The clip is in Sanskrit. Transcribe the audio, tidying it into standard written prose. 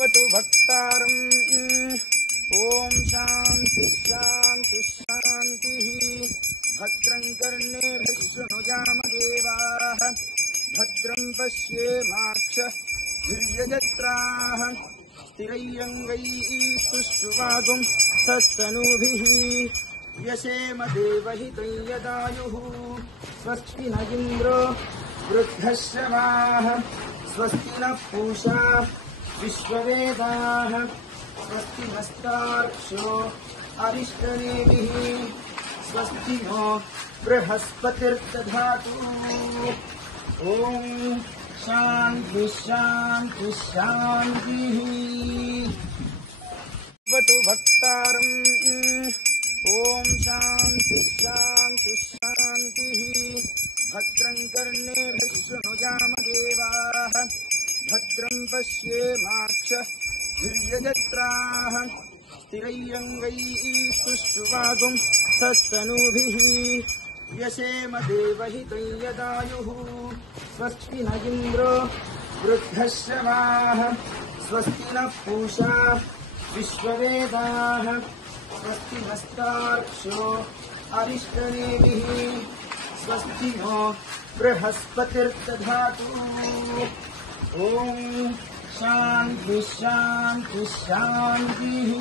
वतु भक्तारम्। ओम शांति शांति शांतिः। भद्रं कर्णेभिः शृणुयाम देवाः। भद्रं पश्येमाक्षभिर्यजत्राः। स्थिरैरङ्गैः सुष्ठुवागुं सस्तनूभिः। यशेम देवहितं यदायुः। स्वस्ति न इन्द्रो वृद्धश्रवाः। स्वस्ति नः पूषा विश्ववेदाः। स्वस्ति नस्तार्क्ष्यो अरिष्टनेमिः। स्वस्ति नो बृहस्पतिर्दधातु। ओम शांति शांति शांतिः। वतु भक्तारम्। ओम शांति शांति शांतिः। भद्रं कर्णेभिः शृणुयाम देवाः। भद्रं पश्येमाक्षभिर्यजत्राः। स्थिरैरङ्गैः सुष्ठुवागुं सस्तनूभिः। यशेम देवहितं यदायुः। स्वस्ति न इन्द्रो वृद्धश्रवाः। स्वस्ति नः पूषा विश्ववेदाः। स्वस्ति नस्तार्क्ष्यो अरिष्टनेमिः। स्वस्ति नो बृहस्पतिर्दधातु। ओम शांति शांति शांतिः।